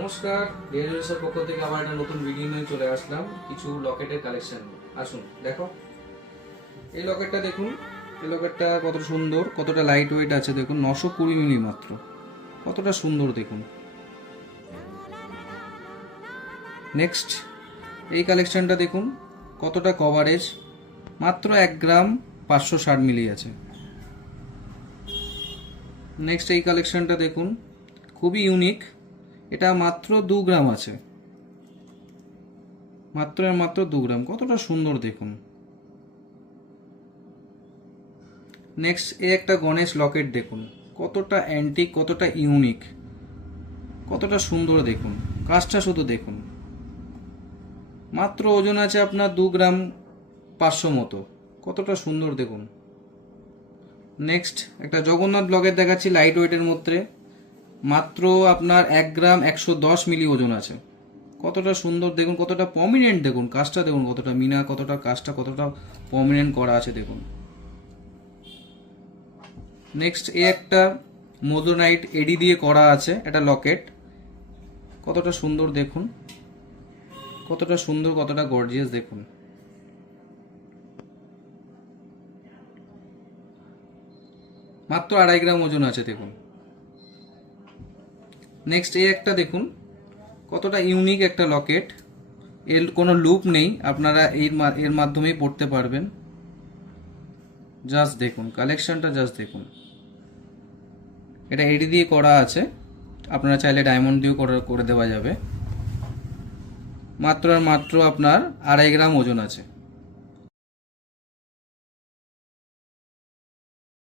নমস্কার, ডিএনএসের পক্ষ থেকে আবার একটা নতুন ভিডিও নিয়ে চলে আসলাম কিছু লকেটের কালেকশন নিয়ে। আসুন দেখো, এই লকেটটা দেখুন। এই লকেটটা কত সুন্দর, কতটা লাইট ওয়েট আছে দেখুন। 920 মিলি মাত্র, কতটা সুন্দর দেখুন। নেক্সট এই কালেকশনটা দেখুন, কতটা কভারেজ, মাত্র 1 গ্রাম 560 মিলি আছে। নেক্সট এই কালেকশনটা দেখুন, খুবই ইউনিক, এটা মাত্র 2 গ্রাম আছে, মাত্র 2 গ্রাম, কতটা সুন্দর দেখুন। নেক্সট এই একটা গণেশ লকেট দেখুন, কতটা অ্যান্টিক, কতটা ইউনিক, কতটা সুন্দর দেখুন। কাজটা শুধু দেখুন, মাত্র ওজন আছে আপনার 2 গ্রাম 500 মতো, কতটা সুন্দর দেখুন। নেক্সট একটা জগন্নাথ লকেট দেখাচ্ছি লাইট ওয়েটের মধ্যে, মাত্র আপনার 1 গ্রাম 110 মিলি ওজন আছে, কতটা সুন্দর দেখুন, কতটা প্রমিনেন্ট দেখুন। কাজটা দেখুন, কতটা মিনা, কতটা কাজটা কতটা প্রমিনেন্ট করা আছে দেখুন। নেক্সট এই একটা মোজোনাইট এডি দিয়ে করা আছে একটা লকেট, কতটা সুন্দর দেখুন, কতটা সুন্দর, কতটা গর্জিয়াস দেখুন। মাত্র 2.5 গ্রাম ওজন আছে দেখুন। নেক্সট এই একটা দেখুন, কতটা ইউনিক একটা লকেট, এর কোনো লুপ নেই, আপনারা এর মাধ্যমেই পড়তে পারবেন। জাস্ট দেখুন কালেকশনটা, জাস্ট দেখুন। এটা এডি দিয়ে করা আছে, আপনারা চাইলে ডায়মন্ড দিয়েও করে দেওয়া যাবে। মাত্র আর মাত্র আপনার 2.5 গ্রাম ওজন আছে।